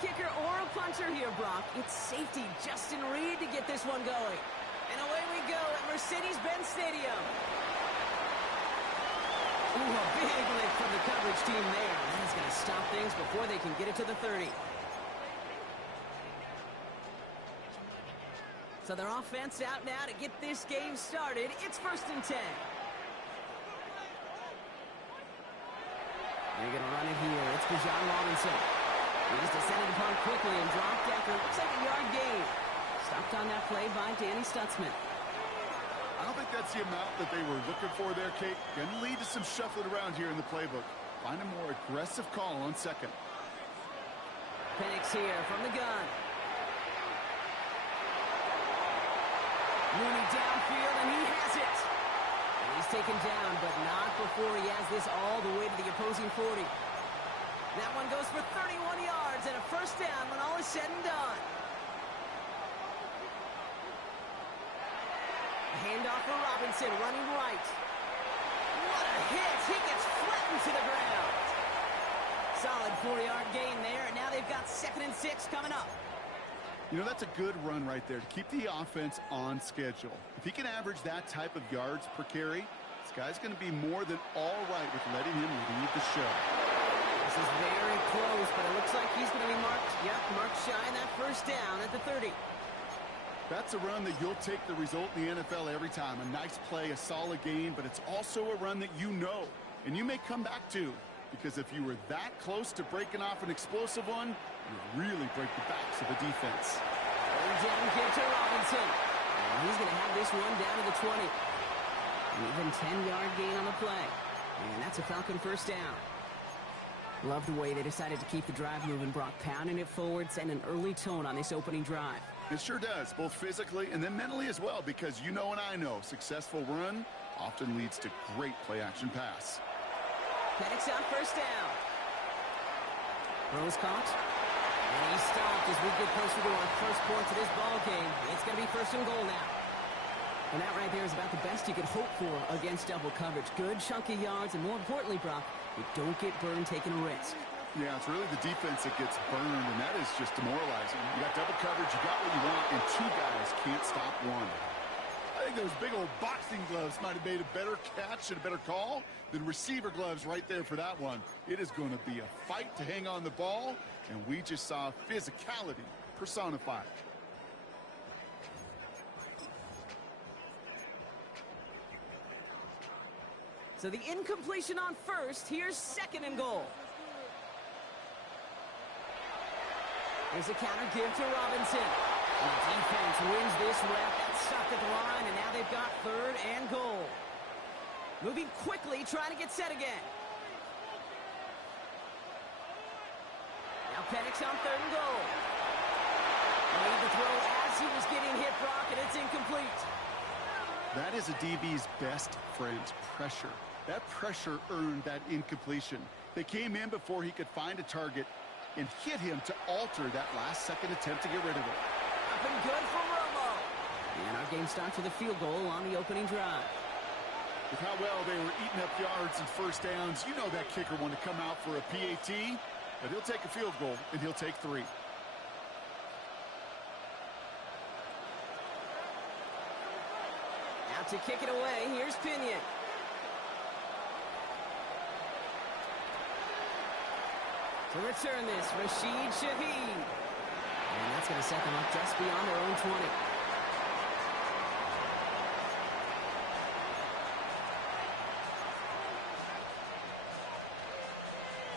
kicker or a punter here, Brock. It's safety Justin Reed to get this one going. And away we go at Mercedes-Benz Stadium. Ooh, a big lick from the coverage team there. That is going to stop things before they can get it to the 30. So their offense out now to get this game started. It's 1st and 10. They're going to run it here. It's Bijan Robinson. He's descended upon quickly and dropped after, looks like a yard gain. Stopped on that play by Danny Stutzman. I don't think that's the amount that they were looking for there, Kate. Going to lead to some shuffling around here in the playbook. Find a more aggressive call on 2nd. Penix here from the gun. Mooney downfield, and he has it. And he's taken down, but not before he has this all the way to the opposing 40. That one goes for 31 yards and a 1st down when all is said and done. A handoff for Robinson, running right. What a hit! He gets flattened to the ground. Solid 4-yard gain there, and now they've got 2nd and 6 coming up. You know, that's a good run right there to keep the offense on schedule. If he can average that type of yards per carry, this guy's going to be more than all right with letting him lead the show. This is very close, but it looks like he's going to be marked shy that 1st down at the 30. That's a run that you'll take the result in the NFL every time. A nice play, a solid gain, but it's also a run that you know, and you may come back to, because if you were that close to breaking off an explosive one, you'd really break the backs of the defense. Down here to Robinson. And he's going to have this one down to the 20. An even 10-yard gain on the play. And that's a Falcon 1st down. Love the way they decided to keep the drive moving, Brock, pounding it forward, send an early tone on this opening drive. It sure does, both physically and then mentally as well, because you know and I know successful run often leads to great play-action pass. Penix on 1st down. Rose caught. And he stopped as we get closer to our first points of this ball game. It's going to be 1st and goal now. And that right there is about the best you could hope for against double coverage. Good chunky yards, and more importantly, Brock, you don't get burned taking a risk. Yeah, it's really the defense that gets burned, and that is just demoralizing. You got double coverage, you got what you want, and 2 guys can't stop one. I think those big old boxing gloves might have made a better catch and a better call than receiver gloves right there for that one. It is going to be a fight to hang on the ball, and we just saw physicality personified. So the incompletion on 1st. Here's 2nd and goal. There's a counter give to Robinson. And the defense wins this rep. That's stuck at the line, and now they've got 3rd and goal. Moving quickly, trying to get set again. Now Penix on 3rd and goal. Made the throw as he was getting hit, Brock, and it's incomplete. That is a DB's best friend, pressure. That pressure earned that incompletion. They came in before he could find a target and hit him to alter that last-second attempt to get rid of it. Up and good for Romo. And our game starts with a field goal on the opening drive. With how well they were eating up yards and 1st downs, you know that kicker wanted to come out for a PAT, but he'll take a field goal, and he'll take 3. Out to kick it away, here's Pinion. To return this, Rashid Shaheed. And that's going to set them up just beyond their own 20.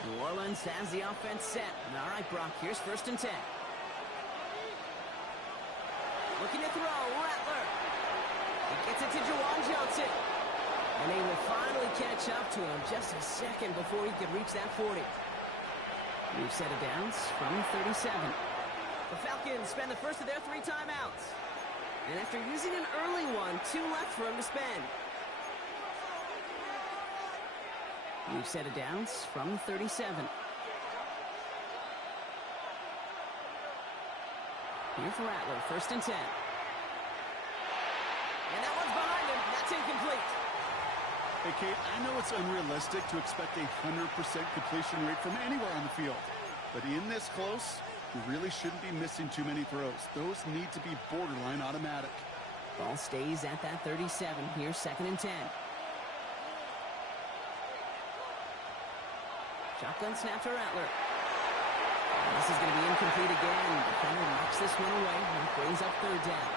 New Orleans has the offense set. And all right, Brock, here's 1st and 10. Looking to throw, Rattler. He gets it to Juwan Johnson. And they will finally catch up to him just a second before he could reach that 40. We've set it downs from 37. The Falcons spend the first of their 3 timeouts. And after using an early one, 2 left for him to spend. We've set it downs from 37. Here's Rattler, 1st and 10. And that one's behind him. That's incomplete. Hey, Kate, I know it's unrealistic to expect a 100% completion rate from anywhere on the field. But in this close, You really shouldn't be missing too many throws. Those need to be borderline automatic. Ball stays at that 37. Here's 2nd and 10. Shotgun snap to Rattler. And this is going to be incomplete again. Defender knocks this one away and brings up 3rd down.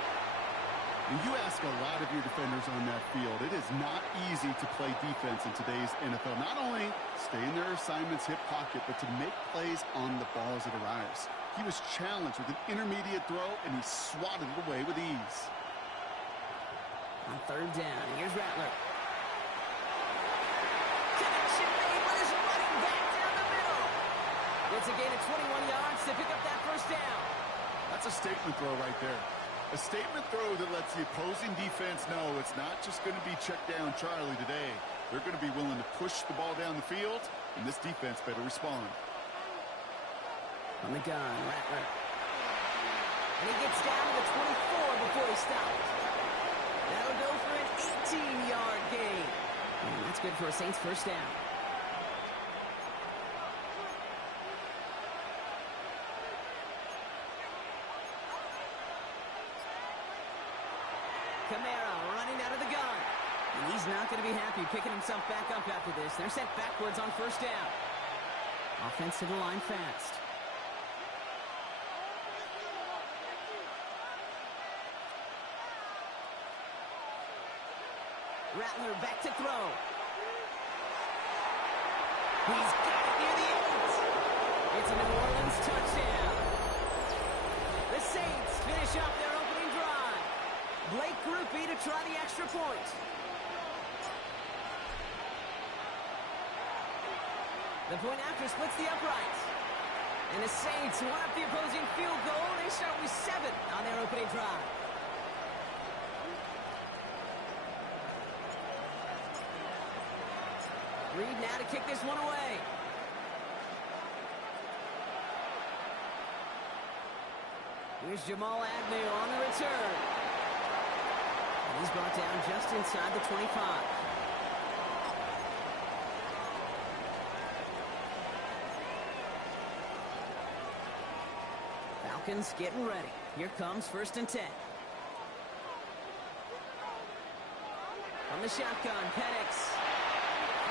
And you ask a lot of your defenders on that field. It is not easy to play defense in today's NFL. Not only stay in their assignment's hip pocket, but to make plays on the ball as it arrives. He was challenged with an intermediate throw, and he swatted it away with ease. On 3rd down, here's Rattler. Connection made with his running back down the middle. It's a gain of 21 yards to pick up that 1st down. That's a statement throw right there. A statement throw that lets the opposing defense know it's not just going to be check down Charlie today. They're going to be willing to push the ball down the field, and this defense better respond. On the gun, Rattler. And he gets down to the 24 before he stops. That'll go for an 18-yard gain. And that's good for a Saints 1st down. Kamara running out of the gun. And he's not going to be happy picking himself back up after this. They're sent backwards on 1st down. Offense to the line fast. Rattler back to throw. He's got it near the 8. It's a New Orleans touchdown. The Saints finish up their opening drive. Blake Grupe to try the extra point. The point after splits the uprights. And the Saints want up the opposing field goal. They start with 7 on their opening drive. Reed now to kick this one away. Here's Jamal Agnew on the return. And he's brought down just inside the 25. Falcons getting ready. Here comes 1st and 10. From the shotgun, Penix.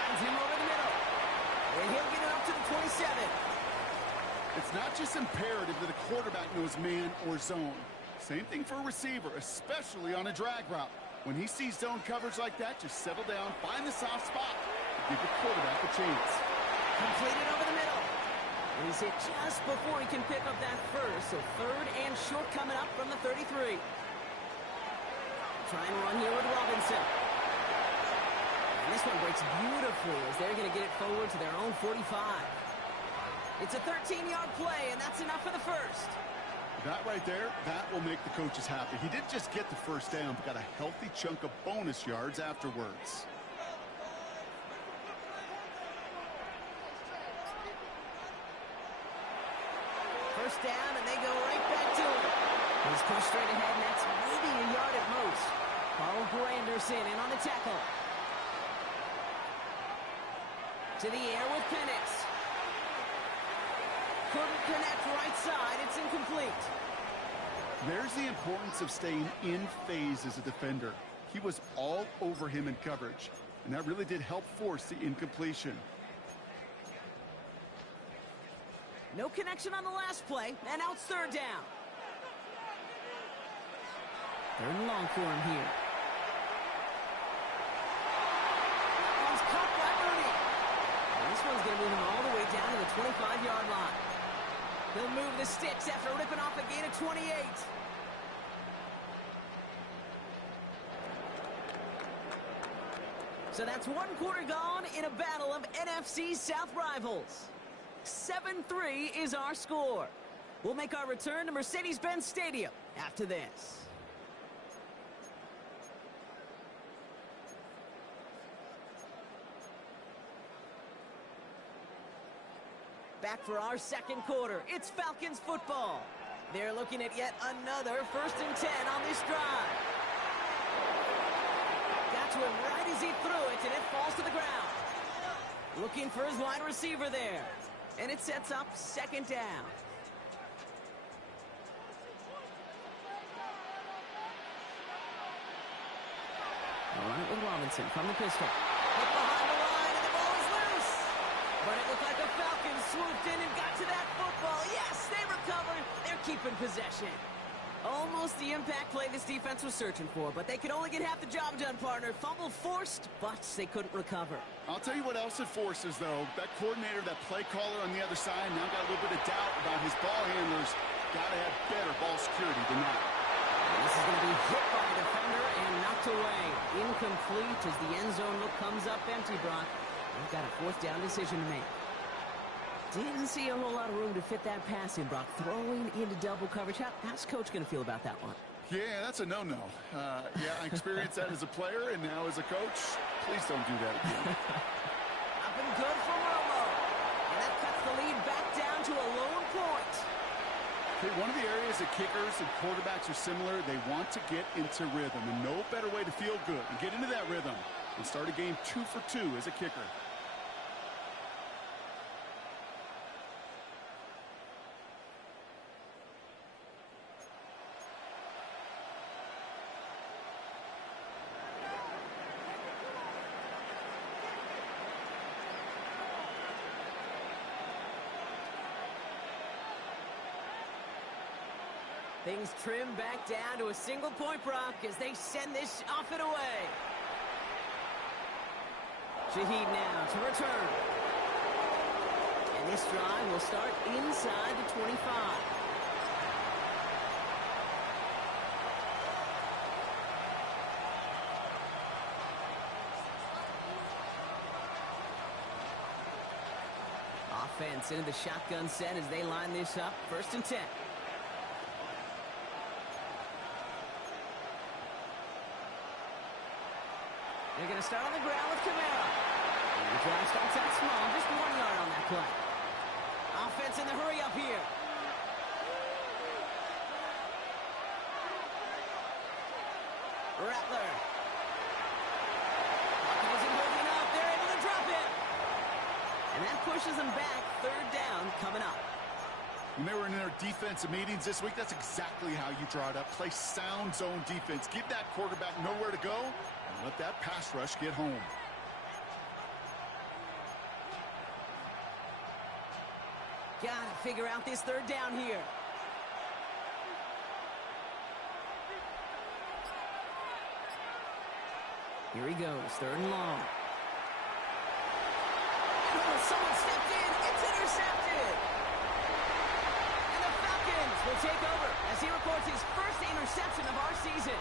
Finds him over the middle. And he'll get it up to the 27. It's not just imperative that a quarterback knows man or zone. Same thing for a receiver, especially on a drag route. When he sees zone coverage like that, just settle down, find the soft spot, and give the quarterback a chance. Completed over the middle. And he's hit just before he can pick up that first. So 3rd and short coming up from the 33. Try and run here with Robinson. And this one breaks beautifully as they're going to get it forward to their own 45. It's a 13-yard play, and that's enough for the 1st. That right there, that will make the coaches happy. He didn't just get the 1st down, but got a healthy chunk of bonus yards afterwards. First down, and they go right back to him. He's pushed straight ahead, and that's maybe a yard at most. Carl Granderson in on the tackle. To the air with Penix. Couldn't connect right side. It's incomplete. There's the importance of staying in phase as a defender. He was all over him in coverage, and that really did help force the incompletion. No connection on the last play, and now it's 3rd down. 3rd and long for him here. That one's caught by Mooney. And this one's going to move him all the way down to the 25-yard line. He'll move the sticks after ripping off a gain of 28. So that's 1 quarter gone in a battle of NFC South rivals. 7-3 is our score. We'll make our return to Mercedes-Benz Stadium after this. Back for our 2nd quarter. It's Falcons football. They're looking at yet another 1st and 10 on this drive. Got to him right as he threw it, and it falls to the ground. Looking for his wide receiver there. And it sets up 2nd down. Robinson from the pistol. Hit behind the line, and the ball is loose. But it looked like the Falcons swooped in and got to that football. Yes, they recovered. They're keeping possession. Almost the impact play this defense was searching for, but they could only get half the job done, partner. Fumble forced, but they couldn't recover. I'll tell you what else it forces, though. That coordinator, that play caller on the other side, now got a little bit of doubt about his ball handlers. Got to have better ball security than that. And this is going to be hit by a defender and knocked away. Incomplete as the end zone look comes up empty, Brock. They've got a fourth down decision to make. Didn't see a whole lot of room to fit that pass in, Brock. Throwing into double coverage. How's Coach going to feel about that one? Yeah, that's a no-no. Yeah, I experienced that as a player and now as a coach. Please don't do that again. Up and good for Romo. And that cuts the lead back down to a lone point. Okay, one of the areas that kickers and quarterbacks are similar, they want to get into rhythm. And no better way to feel good and get into that rhythm and start a game 2 for 2 as a kicker. Things trim back down to a single point, Brock, as they send this off and away. Shaheed now to return. And this drive will start inside the 25. Offense into the shotgun set as they line this up. 1st and 10. They're going to start on the ground with Kamara. And the drive starts out small, just 1 yard on that play. Offense in the hurry up here. Rattler. Pocket isn't moving up. They're able to drop it. And that pushes them back. 3rd down coming up. When they were in their defensive meetings this week, that's exactly how you draw it up. Play sound zone defense. Give that quarterback nowhere to go and let that pass rush get home. Gotta figure out this 3rd down here. Here he goes, 3rd and long. Oh, someone stepped in. It's intercepted. And the Falcons will take over as he records his first interception of our season.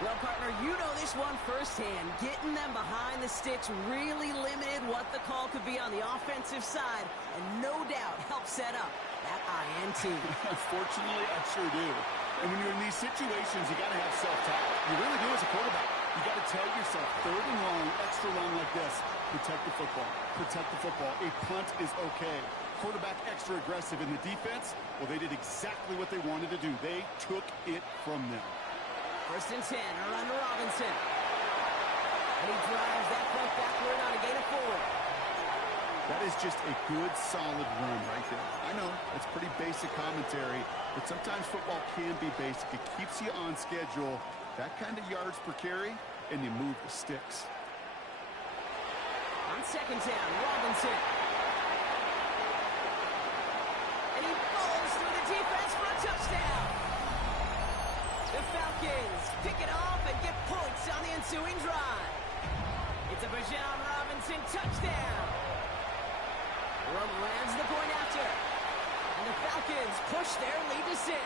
Well, partner, you know this one firsthand. Getting them behind the sticks really limited what the call could be on the offensive side, and no doubt helped set up that INT. Unfortunately, I sure do. And when you're in these situations, you got to have self-talk. You really do as a quarterback. You got to tell yourself, 3rd and long, extra long like this, protect the football. Protect the football. A punt is okay. Quarterback extra aggressive in the defense, well, they did exactly what they wanted to do. They took it from them. 1st and 10, around to Robinson. And he drives that front backward on a gain of 4. That is just a good, solid run right there. I know, it's pretty basic commentary, but sometimes football can be basic. It keeps you on schedule, that kind of yards per carry, and you move the sticks. On 2nd down, Robinson. And he falls through the defense for a touchdown. The Falcons pick it off and get points on the ensuing drive. It's a Bijan Robinson touchdown. Romo lands the point after. And the Falcons push their lead to 6.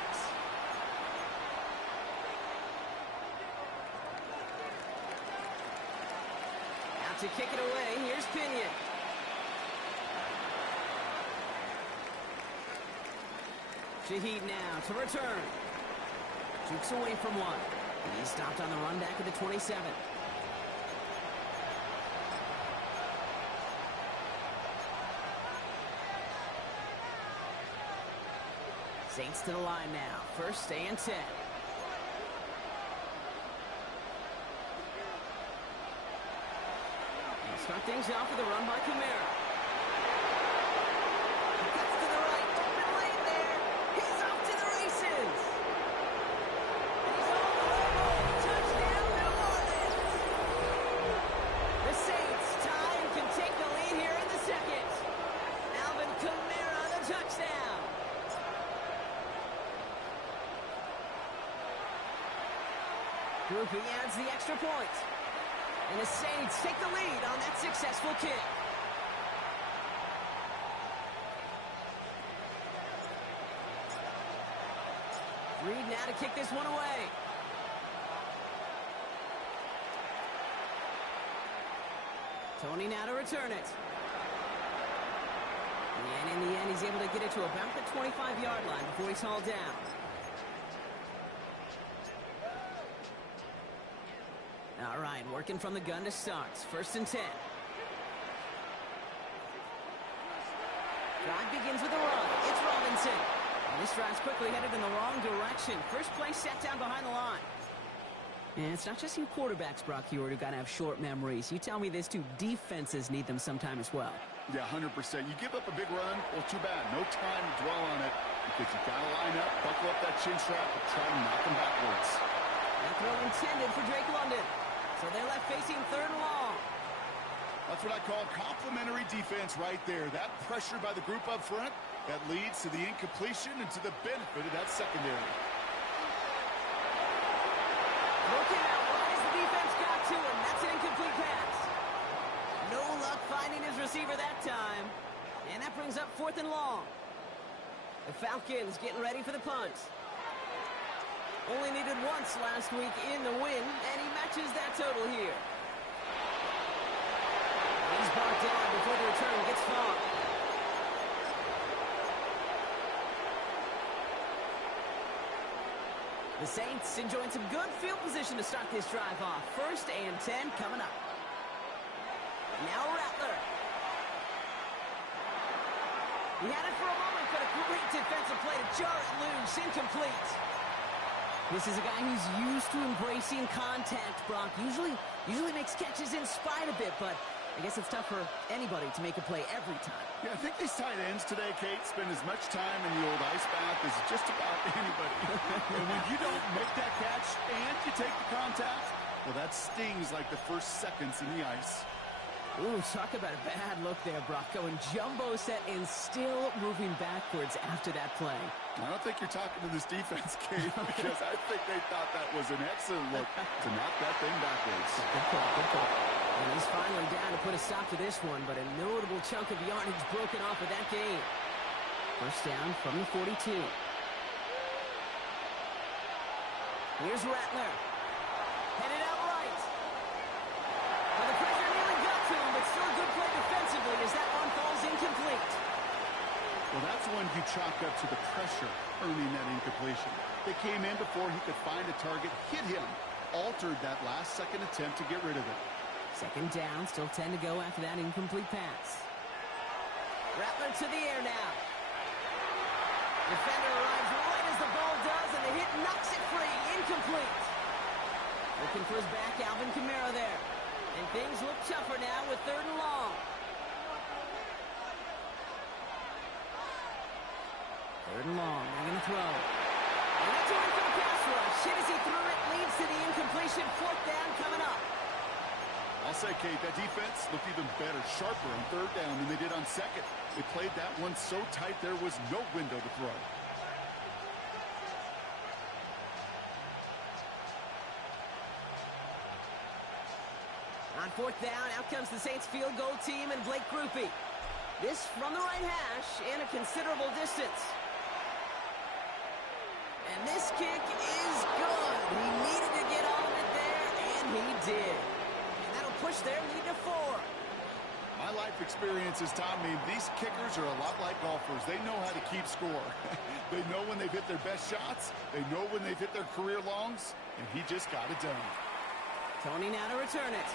Out to kick it away, here's Pinion. Shaheed now to return. Jukes away from one. And he's stopped on the run back at the 27. Saints to the line now. 1st and 10. They'll start things off with a run by Kamara. He cuts to the right. Open lane there. He's off to the races. And he's on the roll. Touchdown, New Orleans. Grupe adds the extra point. And the Saints take the lead on that successful kick. Reed now to kick this one away. Tony now to return it. And in the end, he's able to get it to about the 25-yard line before he's hauled down. All right, working from the gun to start. 1st and 10. Drive begins with a run. It's Robinson. And this drive's quickly headed in the wrong direction. First play set down behind the line. And it's not just you quarterbacks, Brock Huard, who got to have short memories. You tell me this too, defenses need them sometime as well. Yeah, 100%. You give up a big run, well, too bad. No time to dwell on it because you got to line up, buckle up that chin strap, and try to knock them backwards. That throw intended for Drake London. So they're left facing 3rd and long. That's what I call complimentary defense right there. That pressure by the group up front, that leads to the incompletion and to the benefit of that secondary. Looking out wide as the defense got to him. That's an incomplete pass. No luck finding his receiver that time. And that brings up 4th and long. The Falcons getting ready for the punt. Only needed once last week in the win, and he matches that total here. He's brought down before the return gets far. The Saints enjoying some good field position to start this drive off. 1st and 10 coming up. Now Rattler. He had it for a moment, but a great defensive play to jar it loose. Incomplete. This is a guy who's used to embracing contact, Brock. Usually makes catches in spite of it, but I guess it's tough for anybody to make a play every time. Yeah, I think these tight ends today, Kate, spend as much time in the old ice bath as just about anybody. And when you don't make that catch and you take the contact, well, that stings like the first seconds in the ice. Ooh, talk about a bad look there, Brock. Going jumbo set and still moving backwards after that play. I don't think you're talking to this defense, Kate, because I think they thought that was an excellent look to knock that thing backwards. Good call, good call. And he's finally down to put a stop to this one, but a notable chunk of yardage broken off of that game. 1st down from the 42. Here's Rattler. Headed out right. Well, the pressure nearly got to him, but still a good play defensively as that one falls incomplete. Well, that's one you chalk up to the pressure earning that incompletion. They came in before he could find a target, hit him, altered that last-second attempt to get rid of it. 2nd down, still 10 to go after that incomplete pass. Rattler to the air now. Defender arrives right as the ball does, and the hit knocks it free. Incomplete. Looking for his back, Alvin Kamara there. And things look tougher now with 3rd and long. 3rd and long, they're going to throw. And that's a win for the pass rush. Hit as he threw it, leads to the incompletion. 4th down coming up. I'll say, Kate, that defense looked even better, sharper on 3rd down than they did on 2nd. They played that one so tight there was no window to throw. On 4th down, out comes the Saints field goal team and Blake Grupe. This from the right hash in a considerable distance. And this kick is good. He needed to get all of it there, and he did. Push their lead to 4. My life experience has taught me these kickers are a lot like golfers. They know how to keep score. They know when they've hit their best shots. They know when they've hit their career longs. And he just got it done. Tony now to return it.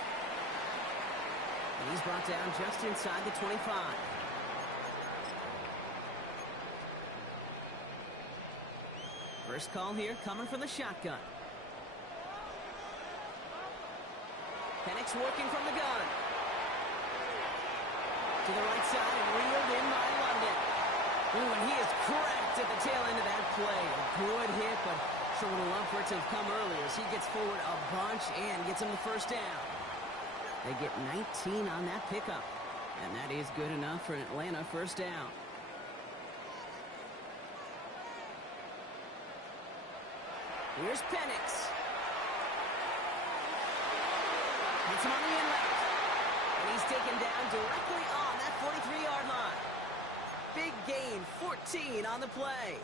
And he's brought down just inside the 25. First call here coming from the shotgun. Penix working from the gun. To the right side and reeled in by London. Ooh, and he is cracked at the tail end of that play. A good hit, but sure would have loved for it to have come earlier as he gets forward a bunch and gets him the 1st down. They get 19 on that pickup. And that is good enough for an Atlanta 1st down. Here's Penix. Gets him on the inlet. And he's taken down directly on that 43-yard line. Big gain, 14 on the play.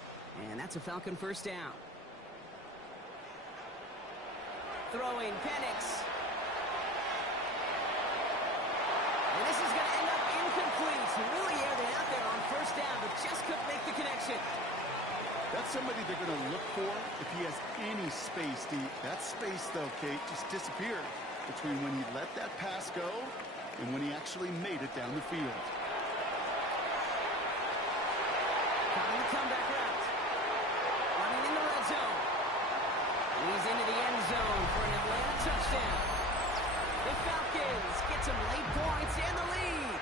And that's a Falcon first down. Throwing, Penix. And this is going to end up incomplete. Really aired it out there on first down, but just couldn't make the connection. That's somebody they're going to look for if he has any space deep. That space, though, Kate, just disappeared between when he let that pass go and when he actually made it down the field. Coming the comeback route. Running in the red zone. He's into the end zone for an Atlanta touchdown. The Falcons get some late points and the lead.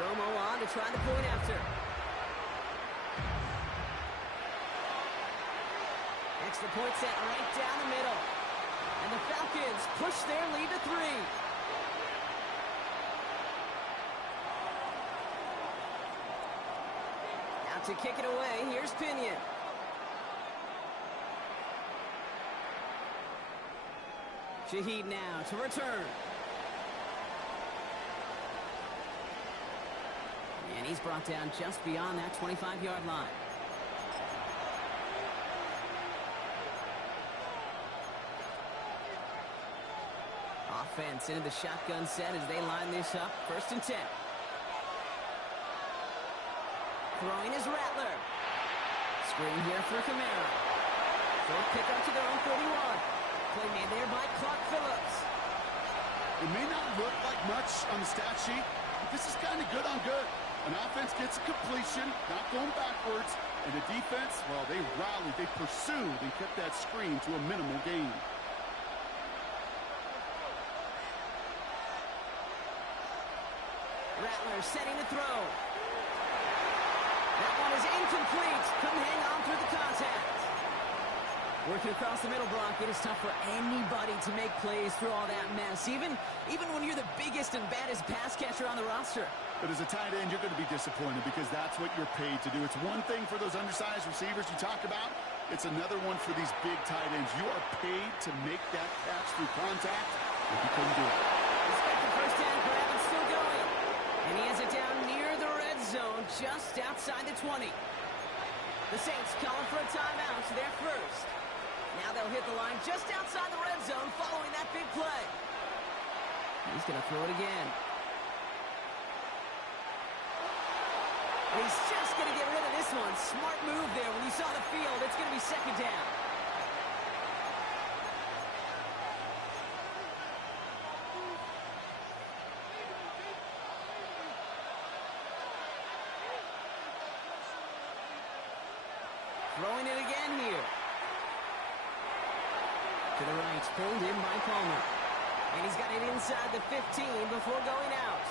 Romo on to try the point after. Extra point set right down the middle. And the Falcons push their lead to 3. Out to kick it away, here's Pinion. Shaheed now to return. And he's brought down just beyond that 25-yard line. Offense into the shotgun set as they line this up. 1st and 10. Throwing is Rattler. Screen here for Kamara. They'll pick up to their own 31. Play made there by Clark Phillips. It may not look like much on the stat sheet, but this is kind of good on good. An offense gets a completion, not going backwards, and the defense, well, they rallied, they pursued, and kept that screen to a minimal gain. Rattler setting to throw. That one is incomplete. Couldn't hang on through the contact. Working across the middle, Brock, it is tough for anybody to make plays through all that mess, even when you're the biggest and baddest pass catcher on the roster. But as a tight end, you're going to be disappointed because that's what you're paid to do. It's one thing for those undersized receivers you talk about. It's another one for these big tight ends. You are paid to make that catch through contact, and you couldn't do it. Expect the first down grab. It's still going. And he has it down near the red zone, just outside the 20. The Saints calling for a timeout. They're first. Now they'll hit the line just outside the red zone following that big play. He's going to throw it again. He's just going to get rid of this one. Smart move there. When you saw the field, it's going to be 2nd down. Throwing it again here. To the right, pulled in by Palmer. And he's got it inside the 15 before going out.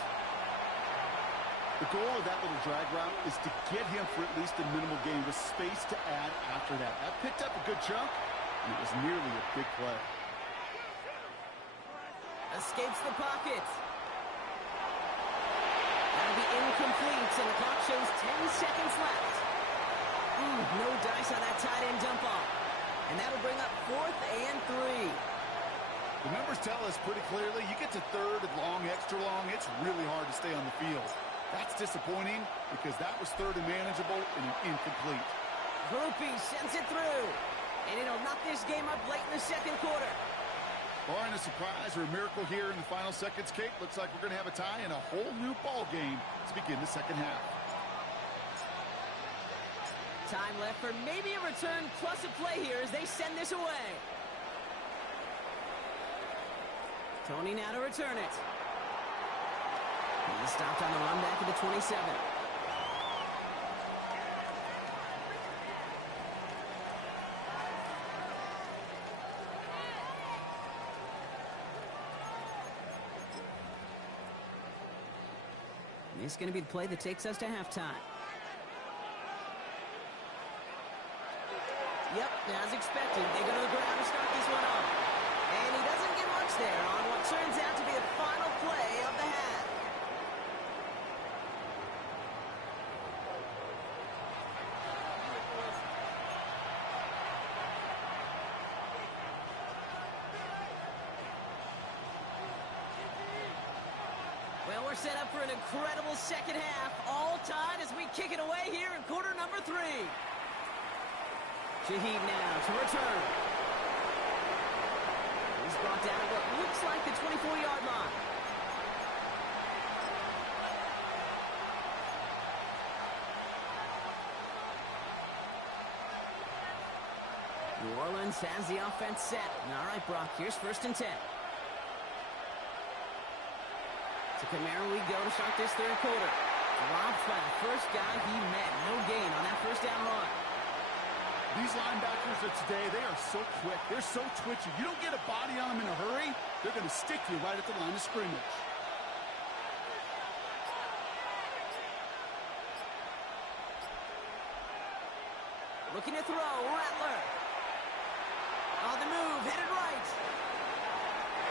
The goal of that little drag route is to get him for at least a minimal gain with space to add after that. That picked up a good chunk, and it was nearly a big play. Escapes the pocket. That'll be incomplete, and the clock shows 10 seconds left. No dice on that tight end dump off. And that'll bring up 4th and 3. The numbers tell us pretty clearly, you get to 3rd and long, extra long, it's really hard to stay on the field. That's disappointing because that was 3rd and manageable and an incomplete. Groupie sends it through. And it'll knock this game up late in the 2nd quarter. Barring a surprise or a miracle here in the final seconds, Kate, looks like we're going to have a tie and a whole new ball game to begin the 2nd half. Time left for maybe a return plus a play here as they send this away. Tony now to return it. He stopped on the run back at the 27. This is going to be the play that takes us to halftime. Yep, as expected, they go to the ground to start this one off. And he doesn't get much there on what turns out to be the final play of the half. set up for an incredible second half. All tied as we kick it away here in quarter number 3. Shaheed now to return. He's brought down at what looks like the 24-yard line. New Orleans has the offense set. All right, Brock, here's 1st and 10. To Kamara we go to start this third quarter. Dropped by the first guy he met. No gain on that first down run. These linebackers of today, they are so quick. They're so twitchy. You don't get a body on them in a hurry, they're going to stick you right at the line of scrimmage. Looking to throw, Rattler. On the move, headed right.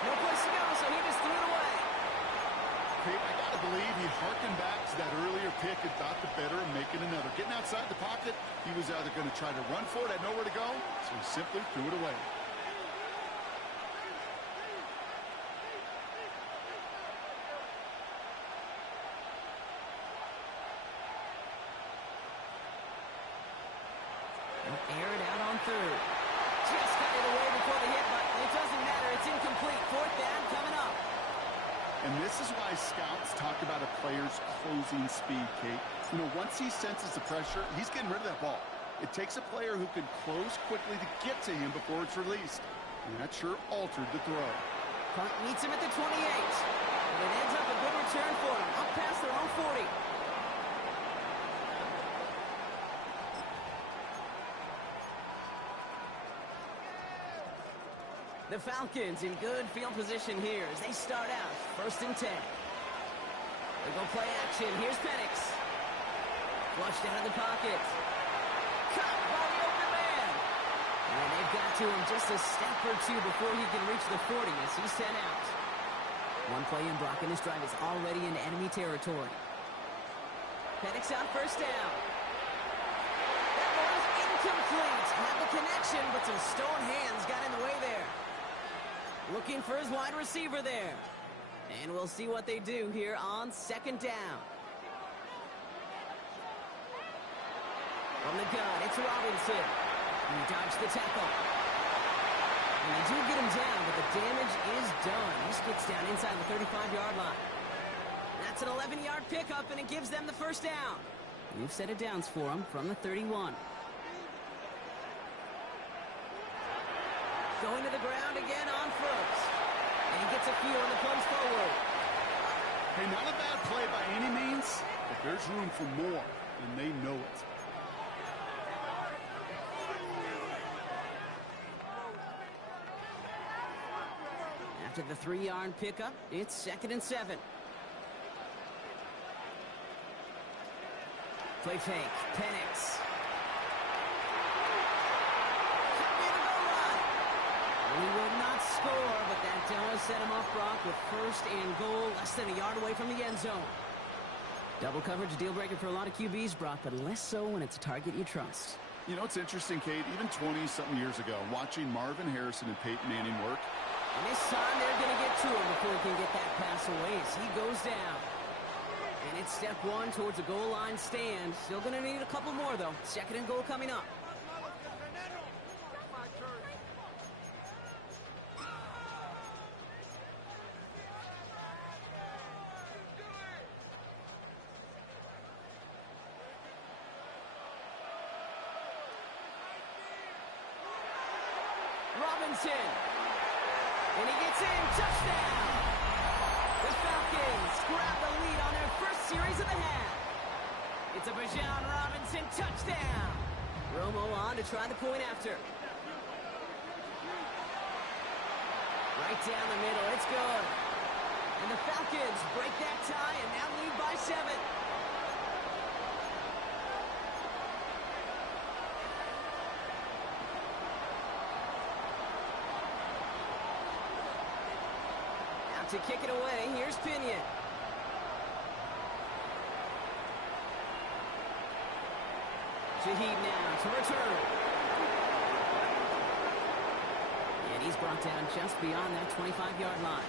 No place to go, so he just threw it away. I got to believe he harkened back to that earlier pick and thought the better of making another. Getting outside the pocket, he was either going to try to run for it, had nowhere to go, so he simply threw it away. Air it out on third. Just got it away before the hit, but it doesn't matter. It's incomplete. 4th down coming up. And this is why scouts talk about a player's closing speed, Kate. You know, once he senses the pressure, he's getting rid of that ball. It takes a player who can close quickly to get to him before it's released. And that sure altered the throw. Punt meets him at the 28. And it ends up a good return for him. Up past their own 40. The Falcons in good field position here as they start out 1st and 10. They go play action. Here's Penix. Flushed out of the pocket. Caught by the open man. And they've got to him just a step or two before he can reach the 40 as he's sent out. One play in, Brock, and this drive is already into enemy territory. Penix out 1st down. That ball is incomplete. Had the connection, but some stone hands got in the way there. Looking for his wide receiver there. And we'll see what they do here on 2nd down. From the gun, it's Robinson. He dodged the tackle. And they do get him down, but the damage is done. He gets down inside the 35-yard line. That's an 11-yard pickup, and it gives them the 1st down. We've set it downs for him from the 31. Going to the ground again on 1st. And he gets a few on the plunge forward. Hey, not a bad play by any means, but there's room for more, and they know it. After the 3-yard pickup, it's 2nd and 7. Play fake, Penix. He will not score, but that does set him off, Brock, with 1st and goal, less than a yard away from the end zone. Double coverage, deal breaker for a lot of QBs, Brock, but less so when it's a target you trust. You know, it's interesting, Kate, even 20-something years ago, watching Marvin Harrison and Peyton Manning work. And this time they're going to get to him before he can get that pass away as he goes down. And it's step 1 towards a goal line stand. Still going to need a couple more, though. 2nd and goal coming up. Robinson. And he gets in. Touchdown. The Falcons grab the lead on their first series of the half. It's a Bijan Robinson touchdown. Romo on to try the point after. Right down the middle. It's good. And the Falcons break that tie and now lead by 7. To kick it away, here's Pinion. Shaheed now to return. And he's brought down just beyond that 25-yard line.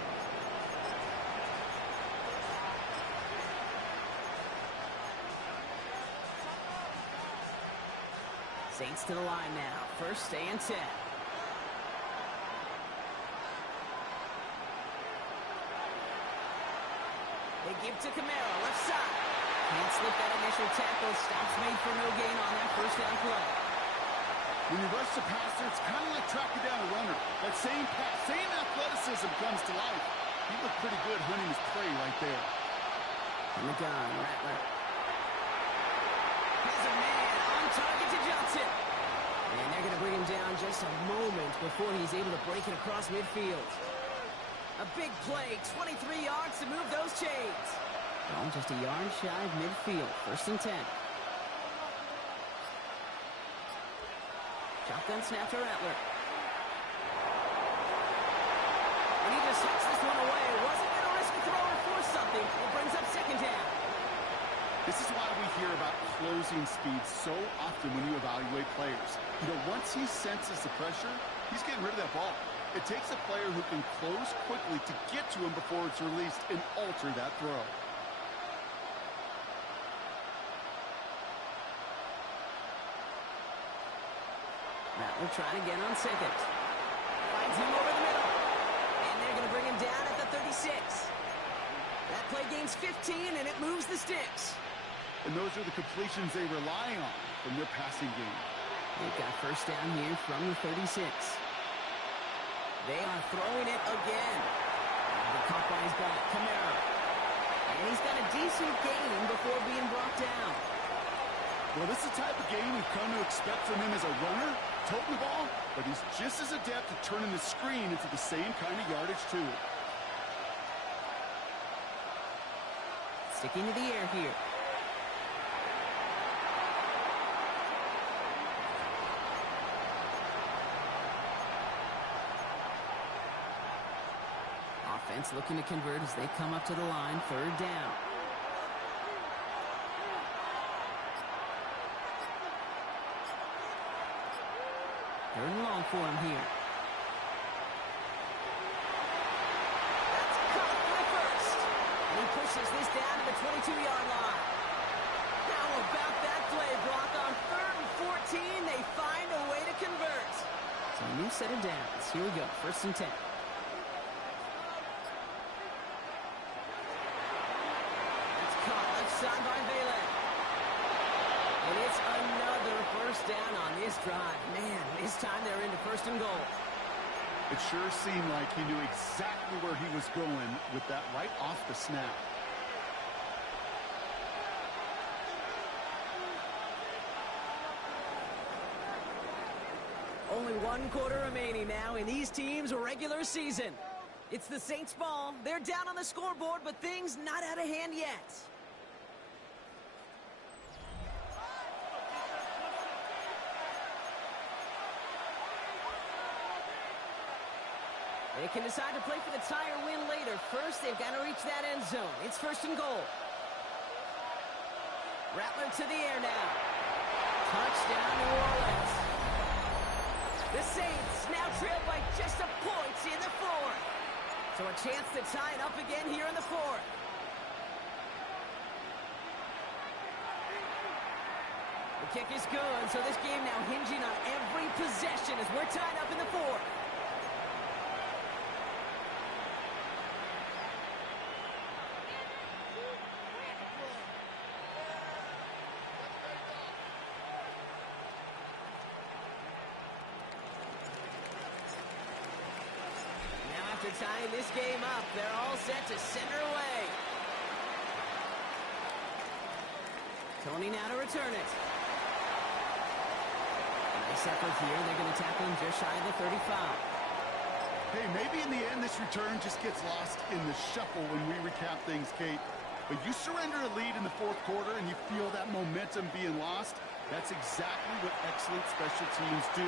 Saints to the line now. First and 10. They give to Kamara, left side. Can't slip that initial tackle. Stops made for no gain on that first down play. When you rush the passer, it's kind of like tracking down a runner. That same pass, same athleticism comes to life. He looked pretty good hunting his prey right there. In the gun, Rattler. Has a man on target to Johnson. And they're going to bring him down just a moment before he's able to break it across midfield. A big play, 23 yards to move those chains. Well, just a yard shy of midfield, first and 10. Shotgun snap to Rattler. And he just hits this one away. Wasn't going to risk a throw or force something. It brings up second down. This is why we hear about closing speed so often when you evaluate players. You know, once he senses the pressure, he's getting rid of that ball. It takes a player who can close quickly to get to him before it's released and alter that throw. Rattler trying again on second. Finds him over the middle. And they're going to bring him down at the 36. That play gains 15, and it moves the sticks. And those are the completions they rely on from their passing game. They've got first down here from the 36. They are throwing it again. The caught by his back, Kamara. And he's got a decent gain before being brought down. Well, this is the type of game we've come to expect from him as a runner, toting the ball, but he's just as adept at turning the screen into the same kind of yardage, too. Sticking to the air here. Offense looking to convert as they come up to the line, third down. Third and long for him here. That's caught for first. And he pushes this down to the 22-yard line. How about that play, Brock? On third and 14, they find a way to convert. So a new set of downs. Here we go, first and 10. Side by Bailey. And it's another first down on this drive. Man, this time they're into first and goal. It sure seemed like he knew exactly where he was going with that right off the snap. Only one quarter remaining now in these teams' regular season. It's the Saints ball. They're down on the scoreboard, but things not out of hand yet. They can decide to play for the tie or win later. First, they've got to reach that end zone. It's first and goal. Rattler to the air now. Touchdown, New Orleans. The Saints now trail by just a point in the fourth. So a chance to tie it up again here in the fourth. The kick is good, so this game now hinging on every possession as we're tied up in the fourth. After tying this game up, they're all set to center away. Tony now to return it. Nice effort here. They're going to tackle him just shy of the 35. Hey, maybe in the end this return just gets lost in the shuffle when we recap things, Kate. But you surrender a lead in the fourth quarter and you feel that momentum being lost. That's exactly what excellent special teams do.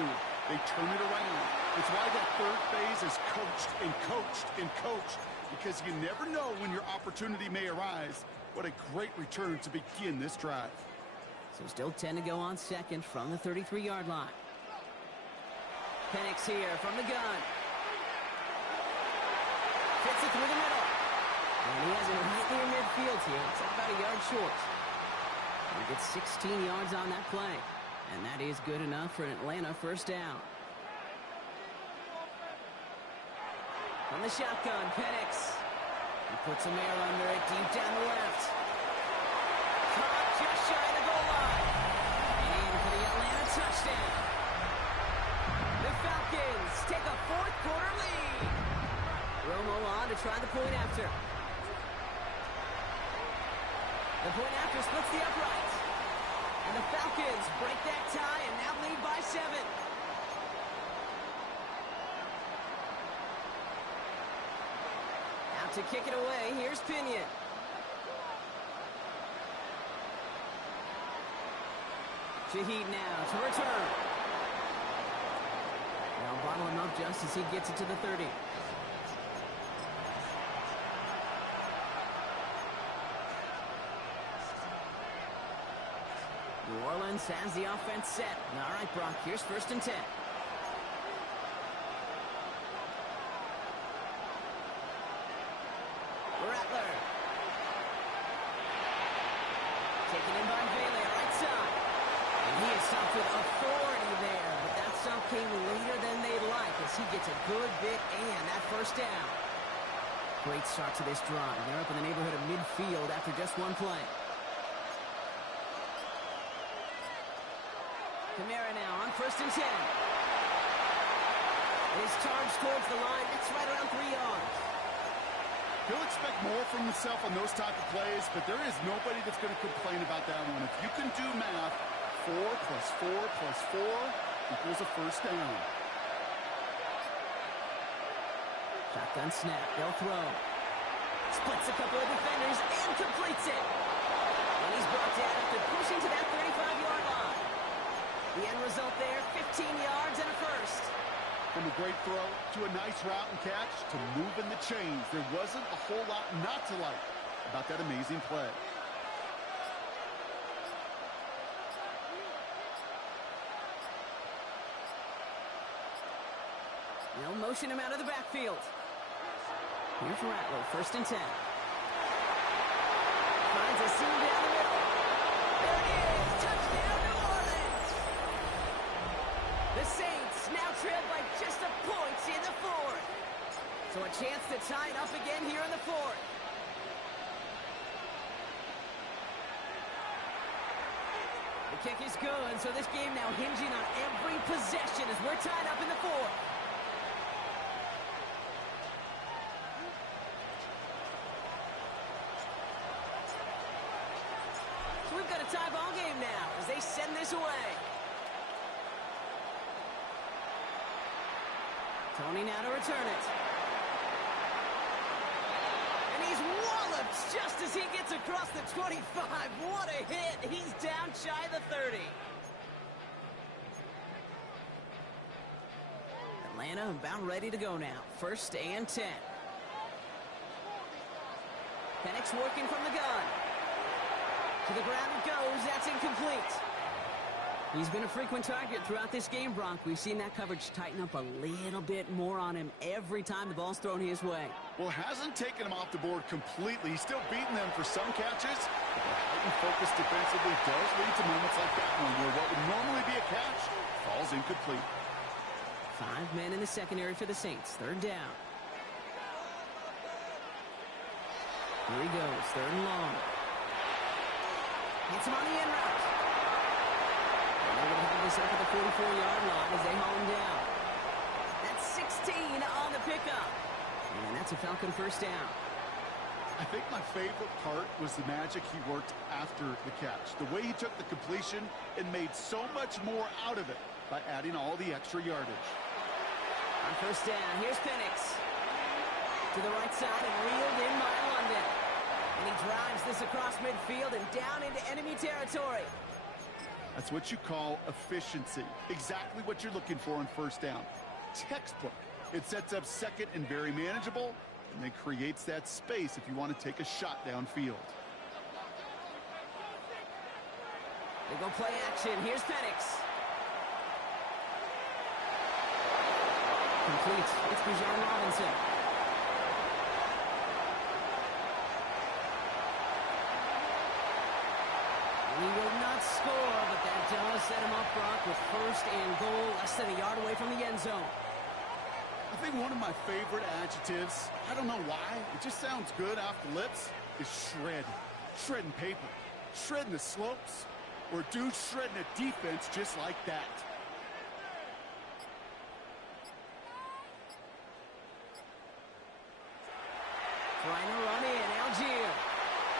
They turn it around. It's why that third phase is coached and coached and coached, because you never know when your opportunity may arise. What a great return to begin this drive. So still 10 to go on second from the 33-yard line. Penix here from the gun. Fits it through the middle. And he has it right near midfield here. It's about a yard short. He gets 16 yards on that play. And that is good enough for an Atlanta first down. From the shotgun, Penix. He puts some air under it deep down the left. Caught just shy of the goal line. And for the Atlanta touchdown. The Falcons take a fourth quarter lead. Romo on to try the point after. The point after splits the upright. And the Falcons break that tie and now lead by 7. Out to kick it away, here's Pinion. Shaheed now to return. They'll bottle him up just as he gets it to the 30. New Orleans has the offense set. All right, Brock, here's 1st and 10. Rattler. Taken in by Bailey, right side. And he is stopped with authority there, but that stop came later than they'd like as he gets a good bit and that first down. Great start to this drive. They're up in the neighborhood of midfield after just one play. Kamara now on 1st and 10. His charge towards the line. It's right around 3 yards. He'll expect more from himself on those type of plays, but there is nobody that's going to complain about that one. If you can do math, 4 plus 4 plus 4 equals a first down. Shotgun snap. They'll throw. Splits a couple of defenders and completes it. And he's brought down after pushing to that 35-yard line. The end result there, 15 yards and a first. From a great throw to a nice route and catch to moving the chains. There wasn't a whole lot not to like about that amazing play. They'll motion him out of the backfield. Here's Rattler, 1st and 10. Finds a seam down the middle. There it is! Touchdown, New Orleans! The Saints now trail by just a point in the 4th. So a chance to tie it up again here in the 4th. The kick is good, so this game now hinging on every possession as we're tied up in the 4th. So we've got a tie ball game now as they send this away. Tony now to return it. And he's walloped just as he gets across the 25. What a hit. He's down shy of the 30. Atlanta about ready to go now. 1st and 10. Penix working from the gun. To the ground it goes. That's incomplete. He's been a frequent target throughout this game, Bronk. We've seen that coverage tighten up a little bit more on him every time the ball's thrown his way. Well, hasn't taken him off the board completely. He's still beating them for some catches. But the heightened focus defensively does lead to moments like that one where what would normally be a catch falls incomplete. 5 men in the secondary for the Saints. 3rd down. Here he goes. 3rd and long. Hits him on the end route. They're going to have this up at the 44-yard line as they haul him down. That's 16 on the pickup. And that's a Falcon first down. I think my favorite part was the magic he worked after the catch. The way he took the completion and made so much more out of it by adding all the extra yardage. On 1st down, here's Penix. To the right side and reeled in by London. And he drives this across midfield and down into enemy territory. That's what you call efficiency. Exactly what you're looking for on 1st down. Textbook. It sets up 2nd and very manageable, and then creates that space if you want to take a shot downfield. They go play action. Here's Penix. Complete. It's Bijan Robinson. He will not score, but that does set him up, Brock, with first and goal, less than a yard away from the end zone. I think one of my favorite adjectives, I don't know why, it just sounds good off the lips, is shred. Shredding paper, shredding the slopes, or dude shredding a defense just like that. Trying to run in, Algier.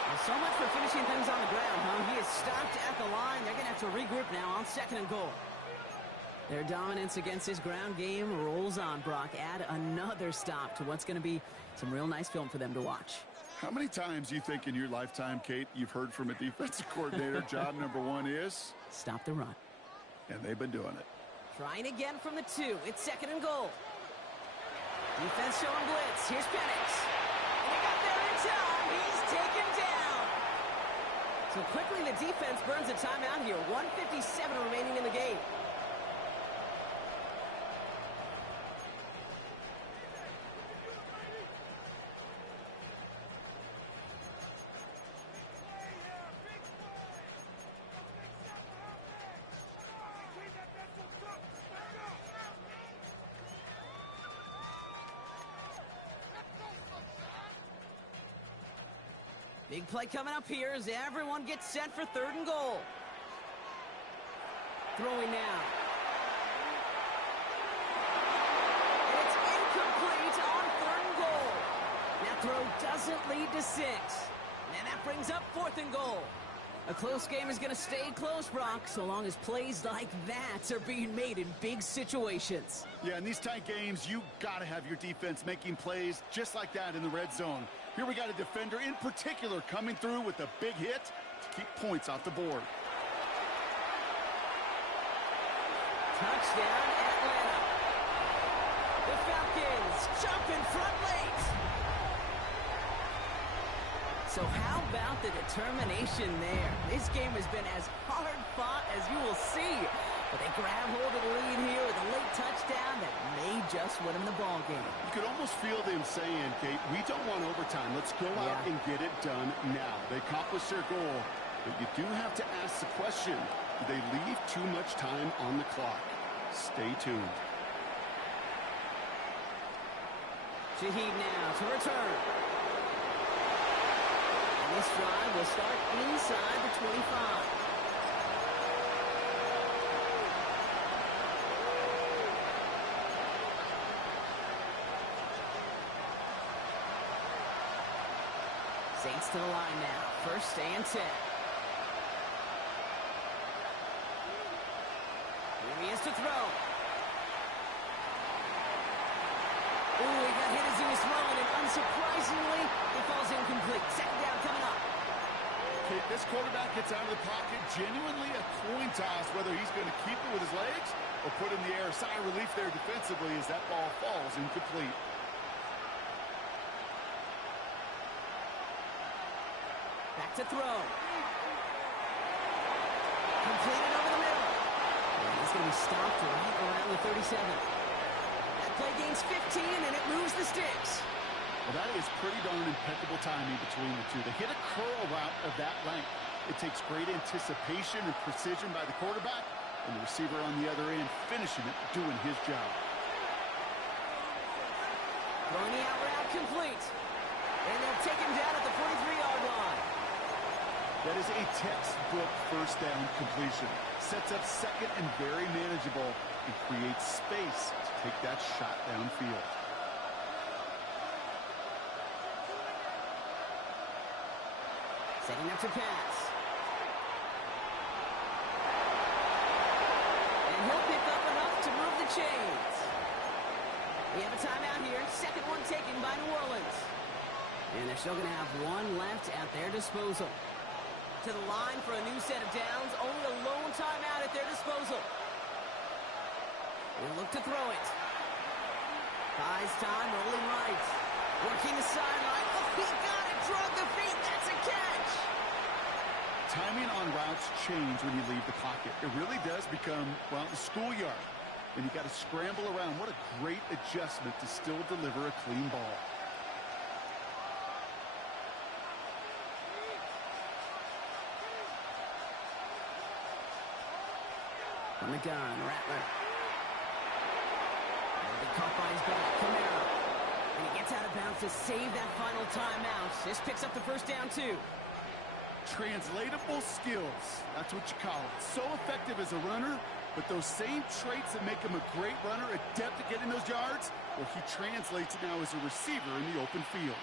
Well, so much for finishing things on the ground, huh? He is stopped at the line. They're going to have to regroup now on 2nd and goal. Their dominance against this ground game rolls on, Brock. Add another stop to what's going to be some real nice film for them to watch. How many times do you think in your lifetime, Kate, you've heard from a defensive coordinator, job number one is? Stop the run. And they've been doing it. Trying again from the 2. It's 2nd and goal. Defense showing blitz. Here's Penix. And he got there in time. He's taken down. So quickly the defense burns a timeout here. 1:57 remaining in the game. Big play coming up here as everyone gets set for 3rd and goal. Throwing now. And it's incomplete on 3rd and goal. That throw doesn't lead to 6. And that brings up 4th and goal. A close game is going to stay close, Brock, so long as plays like that are being made in big situations. Yeah, in these tight games, you got to have your defense making plays just like that in the red zone. Here we got a defender in particular coming through with a big hit to keep points off the board. Touchdown, Atlanta. The Falcons jump in front late. So how about the determination there? This game has been as hard fought as you will see. But they grab hold of the lead here with a late touchdown that may just win them the ball game. You could almost feel them saying, Kate, we don't want overtime. Let's go out and get it done now. They accomplished their goal, but you do have to ask the question, do they leave too much time on the clock? Stay tuned. Shaheed now to return. And this drive will start inside the 25. Saints to the line now. 1st and 10. Here he is to throw. Ooh, he got hit as he was throwing, and unsurprisingly, it falls incomplete. 2nd down coming up. Kate, this quarterback gets out of the pocket, genuinely a coin toss, whether he's going to keep it with his legs or put it in the air. Sigh of relief there defensively as that ball falls incomplete. Back to throw. Completed over the middle. And he's going to be stopped right around the 37. That play gains 15, and it moves the sticks. Well, that is pretty darn impeccable timing between the two. To hit a curl route of that length, it takes great anticipation and precision by the quarterback, and the receiver on the other end finishing it, doing his job. Throwing the out route complete. And they'll take him down at the 43-yard line. That is a textbook 1st down completion. Sets up 2nd and very manageable and creates space to take that shot downfield. Setting up to pass. And he'll pick up enough to move the chains. We have a timeout here. 2nd one taken by New Orleans. And they're still going to have one left at their disposal. To the line for a new set of downs. Only a lone timeout at their disposal. We'll look to throw it. Buys time, rolling right. Working the sideline. Oh, he got it. Drug the feet. That's a catch. Timing on routes change when you leave the pocket. It really does become, well, the schoolyard. And you got to scramble around. What a great adjustment to still deliver a clean ball. From the gun, Rattler. And he caught by his back, Kamara. And he gets out of bounds to save that final timeout. This picks up the first down, too. Translatable skills. That's what you call it. So effective as a runner, but those same traits that make him a great runner, adept at getting those yards, well, he translates it now as a receiver in the open field.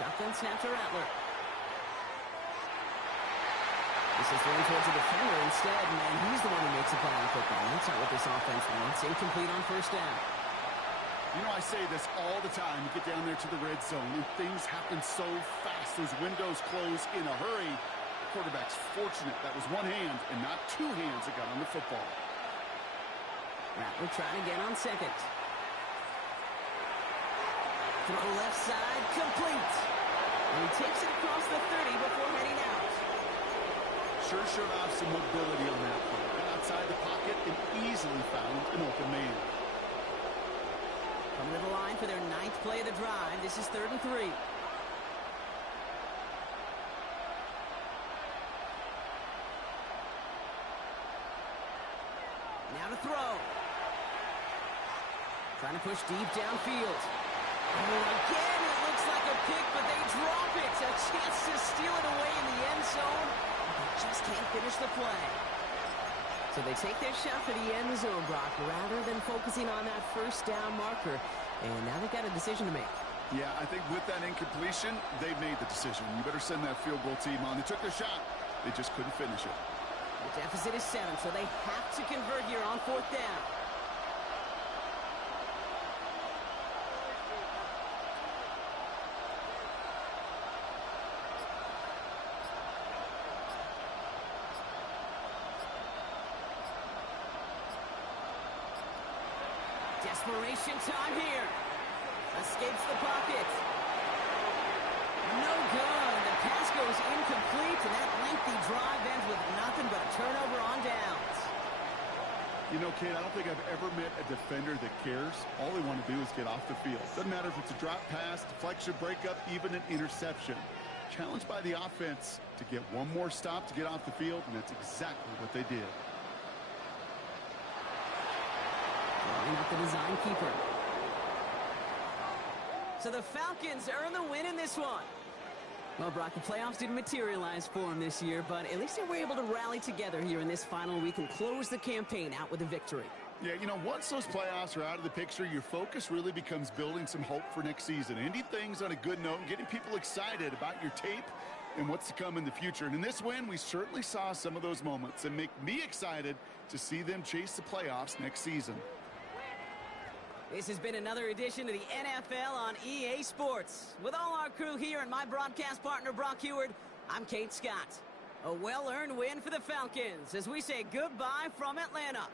Shotgun snap to Rattler. This is thrown towards the defender instead, and he's the one who makes a play on the football. That's not what this offense wants. Incomplete on first down. You know, I say this all the time. You get down there to the red zone, and things happen so fast. Those windows close in a hurry. The quarterback's fortunate that was one hand and not two hands that got on the football. Rattler trying to get on second. Throw left side, complete. And he takes it across the 30 before heading out. Sure showed off some mobility on that play. Got outside the pocket and easily found an open man. Coming to the line for their 9th play of the drive. This is 3rd and 3. Now to throw. Trying to push deep downfield. Oh, again, it looks like a pick, but they drop it. A chance to steal it away in the end zone. They just can't finish the play. So they take their shot for the end zone, Brock, rather than focusing on that first down marker. And now they've got a decision to make. Yeah, I think with that incompletion, they made the decision. You better send that field goal team on. They took their shot. They just couldn't finish it. The deficit is 7, so they have to convert here on 4th down. Desperation time here. Escapes the pocket. No good. The pass goes incomplete, and that lengthy drive ends with nothing but a turnover on downs. You know, Kate, I don't think I've ever met a defender that cares. All they want to do is get off the field. Doesn't matter if it's a drop pass, deflection, breakup, even an interception. Challenged by the offense to get one more stop to get off the field, and that's exactly what they did. Throwing up the design keeper. So the Falcons earn the win in this one. Well, Brock, the playoffs didn't materialize for them this year, but at least they were able to rally together here in this final week and close the campaign out with a victory. Yeah, you know, once those playoffs are out of the picture, your focus really becomes building some hope for next season. Ending things on a good note and getting people excited about your tape and what's to come in the future. And in this win, we certainly saw some of those moments and make me excited to see them chase the playoffs next season. This has been another edition of the NFL on EA Sports. With all our crew here and my broadcast partner, Brock Huard, I'm Kate Scott. A well-earned win for the Falcons as we say goodbye from Atlanta.